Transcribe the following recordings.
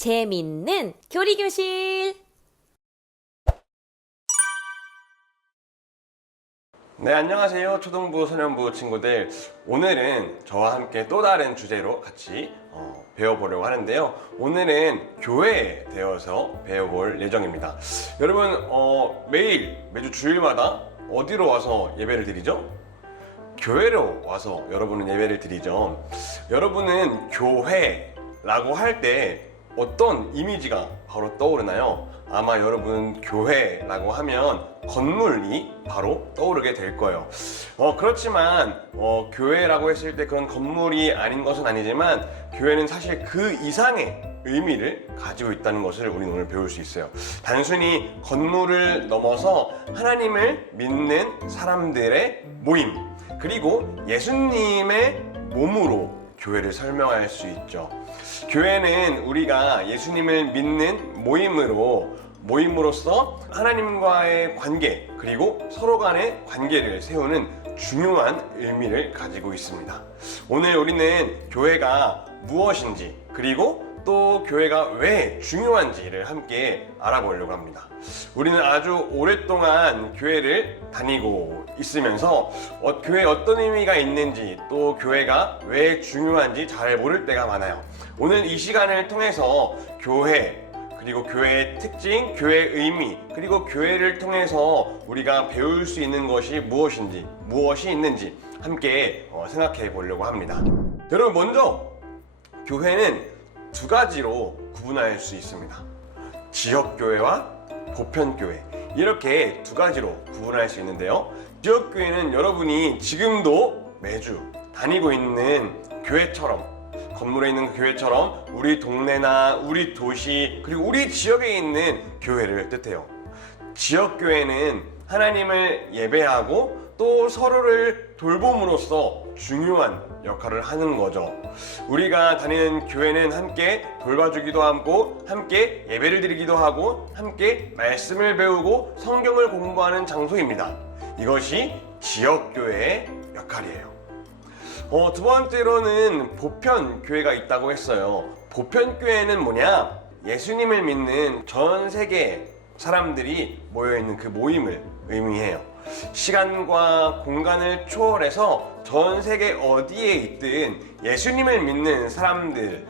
재밌는 교리교실. 네, 안녕하세요. 초등부, 소년부 친구들. 오늘은 저와 함께 또 다른 주제로 같이 배워보려고 하는데요. 오늘은 교회에 대해서 배워볼 예정입니다. 여러분, 매주 주일마다 어디로 와서 예배를 드리죠? 교회로 와서 여러분은 예배를 드리죠. 여러분은 교회라고 할 때 어떤 이미지가 바로 떠오르나요? 아마 여러분 교회라고 하면 건물이 바로 떠오르게 될 거예요. 그렇지만 교회라고 했을 때 그런 건물이 아닌 것은 아니지만 교회는 사실 그 이상의 의미를 가지고 있다는 것을 우리는 오늘 배울 수 있어요. 단순히 건물을 넘어서 하나님을 믿는 사람들의 모임, 그리고 예수님의 몸으로 교회를 설명할 수 있죠. 교회는 우리가 예수님을 믿는 모임으로써 하나님과의 관계, 그리고 서로 간의 관계를 세우는 중요한 의미를 가지고 있습니다. 오늘 우리는 교회가 무엇인지, 그리고 또 교회가 왜 중요한지를 함께 알아보려고 합니다. 우리는 아주 오랫동안 교회를 다니고 있으면서 교회에 어떤 의미가 있는지, 또 교회가 왜 중요한지 잘 모를 때가 많아요. 오늘 이 시간을 통해서 교회, 그리고 교회의 특징, 교회의 의미, 그리고 교회를 통해서 우리가 배울 수 있는 것이 무엇이 있는지 함께 생각해 보려고 합니다. 여러분, 먼저 교회는 두 가지로 구분할 수 있습니다. 지역교회와 보편교회, 이렇게 두 가지로 구분할 수 있는데요. 지역교회는 여러분이 지금도 매주 다니고 있는 교회처럼, 건물에 있는 교회처럼 우리 동네나 우리 도시, 그리고 우리 지역에 있는 교회를 뜻해요. 지역교회는 하나님을 예배하고 또 서로를 돌봄으로써 중요한 역할을 하는 거죠. 우리가 다니는 교회는 함께 돌봐주기도 하고, 함께 예배를 드리기도 하고, 함께 말씀을 배우고 성경을 공부하는 장소입니다. 이것이 지역교회의 역할이에요. 두 번째로는 보편교회가 있다고 했어요. 보편교회는 뭐냐? 예수님을 믿는 전 세계 사람들이 모여있는 그 모임을 의미해요. 시간과 공간을 초월해서 전 세계 어디에 있든 예수님을 믿는 사람들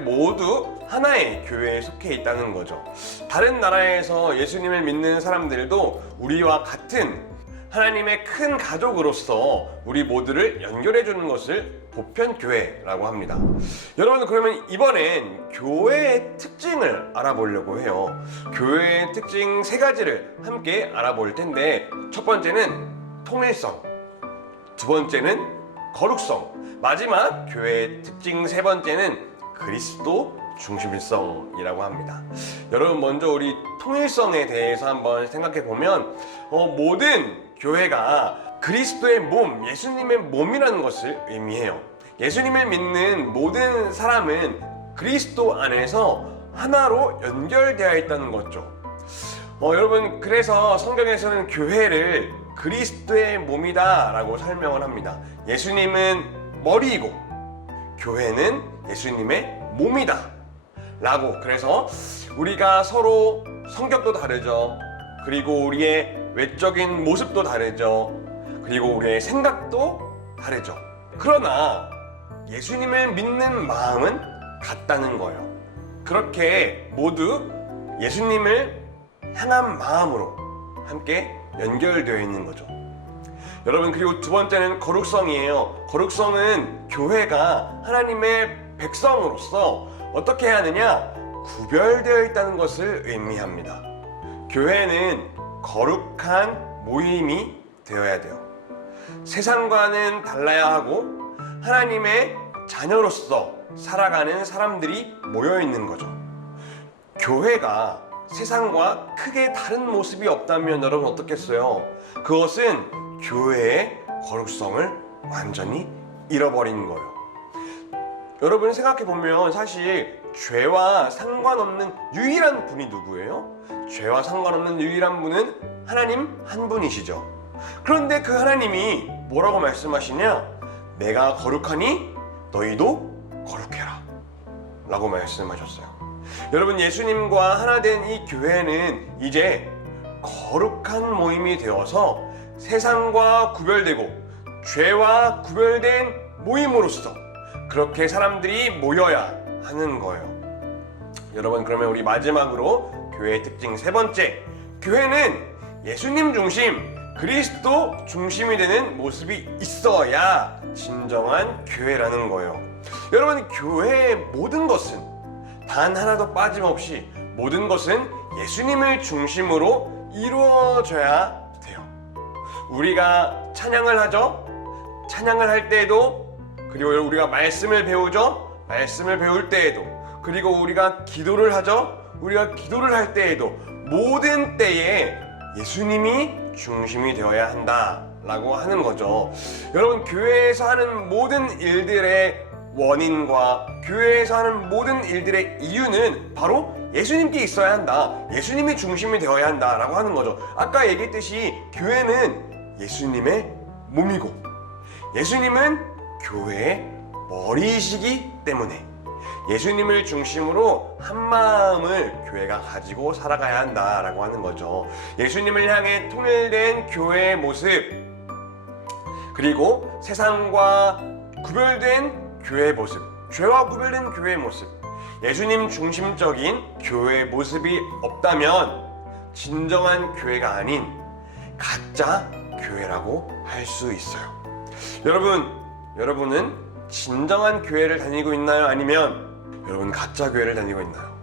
모두 하나의 교회에 속해 있다는 거죠. 다른 나라에서 예수님을 믿는 사람들도 우리와 같은 하나님의 큰 가족으로서 우리 모두를 연결해 주는 것을 보편교회라고 합니다. 여러분, 그러면 이번엔 교회의 특징을 알아보려고 해요. 교회의 특징 세 가지를 함께 알아볼 텐데, 첫 번째는 통일성, 두 번째는 거룩성, 마지막 교회의 특징 세 번째는 그리스도 중심성이라고 합니다. 여러분, 먼저 우리 통일성에 대해서 한번 생각해 보면 모든 교회가 그리스도의 몸, 예수님의 몸이라는 것을 의미해요. 예수님을 믿는 모든 사람은 그리스도 안에서 하나로 연결되어 있다는 거죠. 여러분, 그래서 성경에서는 교회를 그리스도의 몸이다 라고 설명을 합니다. 예수님은 머리이고 교회는 예수님의 몸이다 라고. 그래서 우리가 서로 성격도 다르죠. 그리고 우리의 외적인 모습도 다르죠. 그리고 우리의 생각도 다르죠. 그러나 예수님을 믿는 마음은 같다는 거예요. 그렇게 모두 예수님을 향한 마음으로 함께 연결되어 있는 거죠. 여러분, 그리고 두 번째는 거룩성이에요. 거룩성은 교회가 하나님의 백성으로서 어떻게 해야 하느냐? 구별되어 있다는 것을 의미합니다. 교회는 거룩한 모임이 되어야 돼요. 세상과는 달라야 하고 하나님의 자녀로서 살아가는 사람들이 모여 있는 거죠. 교회가 세상과 크게 다른 모습이 없다면 여러분 어떻겠어요? 그것은 교회의 거룩성을 완전히 잃어버린 거예요. 여러분, 생각해보면 사실 죄와 상관없는 유일한 분이 누구예요? 죄와 상관없는 유일한 분은 하나님 한 분이시죠. 그런데 그 하나님이 뭐라고 말씀하시냐? 내가 거룩하니 너희도 거룩해라. 라고 말씀하셨어요. 여러분, 예수님과 하나 된 이 교회는 이제 거룩한 모임이 되어서 세상과 구별되고 죄와 구별된 모임으로서 그렇게 사람들이 모여야 하는 거예요. 여러분, 그러면 우리 마지막으로 교회의 특징 세 번째, 교회는 예수님 중심, 그리스도 중심이 되는 모습이 있어야 진정한 교회라는 거예요. 여러분, 교회의 모든 것은 단 하나도 빠짐없이 모든 것은 예수님을 중심으로 이루어져야 돼요. 우리가 찬양을 하죠. 찬양을 할 때에도, 그리고 우리가 말씀을 배우죠. 말씀을 배울 때에도, 그리고 우리가 기도를 하죠. 우리가 기도를 할 때에도 모든 때에 예수님이 중심이 되어야 한다라고 하는 거죠. 여러분, 교회에서 하는 모든 일들의 원인과 교회에서 하는 모든 일들의 이유는 바로 예수님께 있어야 한다. 예수님이 중심이 되어야 한다라고 하는 거죠. 아까 얘기했듯이 교회는 예수님의 몸이고 예수님은 교회의 머리이시기 때문에 예수님을 중심으로 한 마음을 교회가 가지고 살아가야 한다라고 하는 거죠. 예수님을 향해 통일된 교회의 모습, 그리고 세상과 구별된 교회의 모습, 죄와 구별된 교회의 모습, 예수님 중심적인 교회의 모습이 없다면 진정한 교회가 아닌 가짜 교회라고 할 수 있어요. 여러분은 진정한 교회를 다니고 있나요? 아니면 여러분 가짜 교회를 다니고 있나요?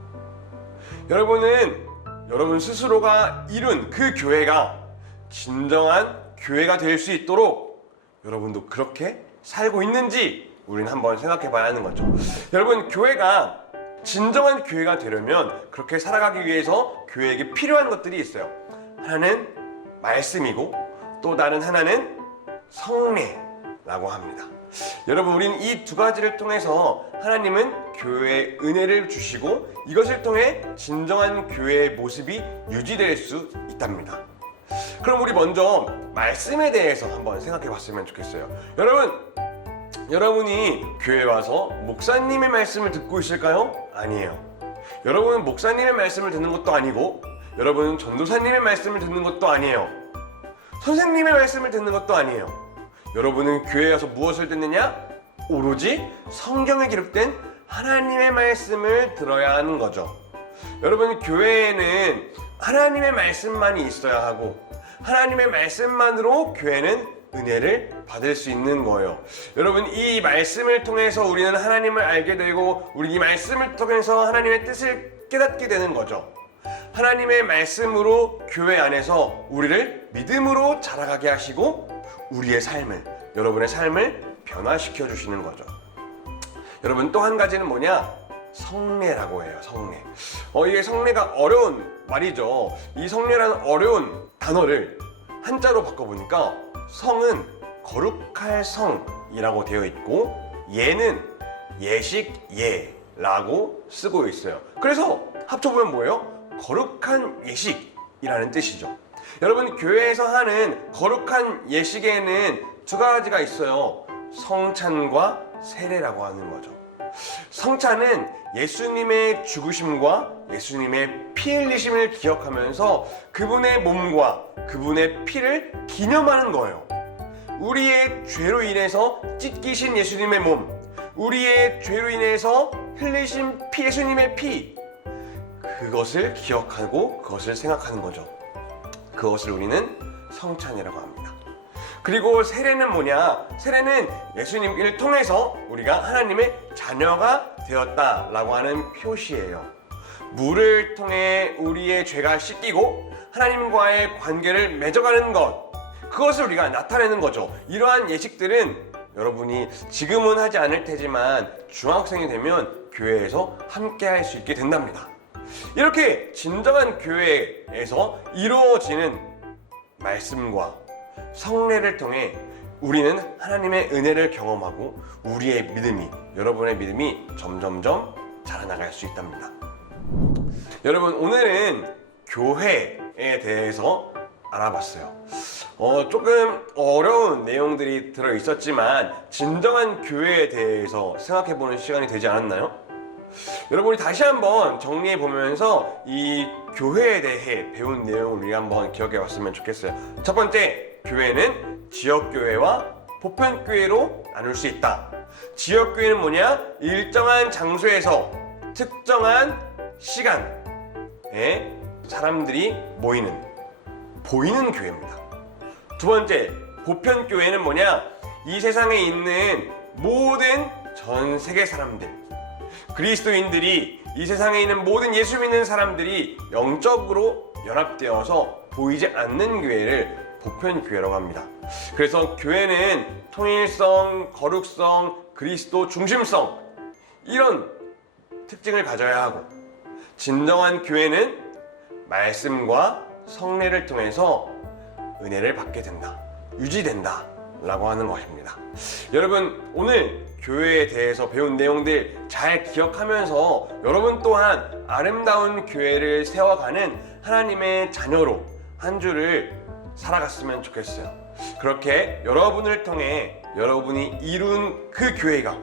여러분 스스로가 이룬 그 교회가 진정한 교회가 될 수 있도록 여러분도 그렇게 살고 있는지 우리는 한번 생각해 봐야 하는 거죠. 여러분, 교회가 진정한 교회가 되려면 그렇게 살아가기 위해서 교회에게 필요한 것들이 있어요. 하나는 말씀이고 또 다른 하나는 성례라고 합니다. 여러분, 우리는 이 두 가지를 통해서 하나님은 교회에 은혜를 주시고 이것을 통해 진정한 교회의 모습이 유지될 수 있답니다. 그럼 우리 먼저 말씀에 대해서 한번 생각해 봤으면 좋겠어요. 여러분이 교회에 와서 목사님의 말씀을 듣고 있을까요? 아니에요. 여러분은 목사님의 말씀을 듣는 것도 아니고 여러분은 전도사님의 말씀을 듣는 것도 아니에요. 선생님의 말씀을 듣는 것도 아니에요. 여러분은 교회에 와서 무엇을 듣느냐? 오로지 성경에 기록된 하나님의 말씀을 들어야 하는 거죠. 여러분, 교회에는 하나님의 말씀만이 있어야 하고 하나님의 말씀만으로 교회는 은혜를 받을 수 있는 거예요. 여러분, 이 말씀을 통해서 우리는 하나님을 알게 되고 우리 이 말씀을 통해서 하나님의 뜻을 깨닫게 되는 거죠. 하나님의 말씀으로 교회 안에서 우리를 믿음으로 자라가게 하시고 우리의 삶을, 여러분의 삶을 변화시켜 주시는 거죠. 여러분, 또 한 가지는 뭐냐? 성례라고 해요. 성례. 이게 성례가 어려운 말이죠. 이 성례라는 어려운 단어를 한자로 바꿔보니까 성은 거룩할 성이라고 되어 있고 예는 예식예라고 쓰고 있어요. 그래서 합쳐보면 뭐예요? 거룩한 예식이라는 뜻이죠. 여러분, 교회에서 하는 거룩한 예식에는 두 가지가 있어요. 성찬과 세례라고 하는 거죠. 성찬은 예수님의 죽으심과 예수님의 피 흘리심을 기억하면서 그분의 몸과 그분의 피를 기념하는 거예요. 우리의 죄로 인해서 찢기신 예수님의 몸, 우리의 죄로 인해서 흘리신 피, 예수님의 피, 그것을 기억하고 그것을 생각하는 거죠. 그것을 우리는 성찬이라고 합니다. 그리고 세례는 뭐냐? 세례는 예수님을 통해서 우리가 하나님의 자녀가 되었다라고 하는 표시예요. 물을 통해 우리의 죄가 씻기고 하나님과의 관계를 맺어가는 것, 그것을 우리가 나타내는 거죠. 이러한 예식들은 여러분이 지금은 하지 않을 테지만 중학생이 되면 교회에서 함께 할 수 있게 된답니다. 이렇게 진정한 교회에서 이루어지는 말씀과 성례를 통해 우리는 하나님의 은혜를 경험하고 우리의 믿음이, 여러분의 믿음이 점점점 자라나갈 수 있답니다. 여러분, 오늘은 교회에 대해서 알아봤어요. 조금 어려운 내용들이 들어 있었지만 진정한 교회에 대해서 생각해보는 시간이 되지 않았나요? 여러분이 다시 한번 정리해 보면서 이 교회에 대해 배운 내용을 우리 한번 기억해 봤으면 좋겠어요. 첫 번째, 교회는 지역교회와 보편교회로 나눌 수 있다. 지역교회는 뭐냐? 일정한 장소에서 특정한 시간에 사람들이 보이는 교회입니다. 두 번째, 보편교회는 뭐냐? 이 세상에 있는 모든 전 세계 사람들, 그리스도인들이, 이 세상에 있는 모든 예수 믿는 사람들이 영적으로 연합되어서 보이지 않는 교회를 보편교회라고 합니다. 그래서 교회는 통일성, 거룩성, 그리스도 중심성, 이런 특징을 가져야 하고, 진정한 교회는 말씀과 성례를 통해서 은혜를 받게 된다, 유지된다 라고 하는 것입니다. 여러분, 오늘 교회에 대해서 배운 내용들 잘 기억하면서 여러분 또한 아름다운 교회를 세워가는 하나님의 자녀로 한 주를 살아갔으면 좋겠어요. 그렇게 여러분을 통해 여러분이 이룬 그 교회가,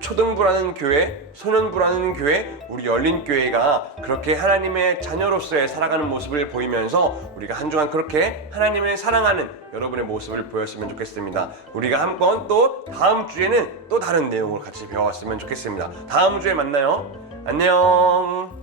초등부라는 교회, 소년부라는 교회, 우리 열린교회가 그렇게 하나님의 자녀로서의 살아가는 모습을 보이면서 우리가 한 주간 그렇게 하나님을 사랑하는 여러분의 모습을 보였으면 좋겠습니다. 우리가 한번 또 다음 주에는 또 다른 내용을 같이 배워왔으면 좋겠습니다. 다음 주에 만나요. 안녕.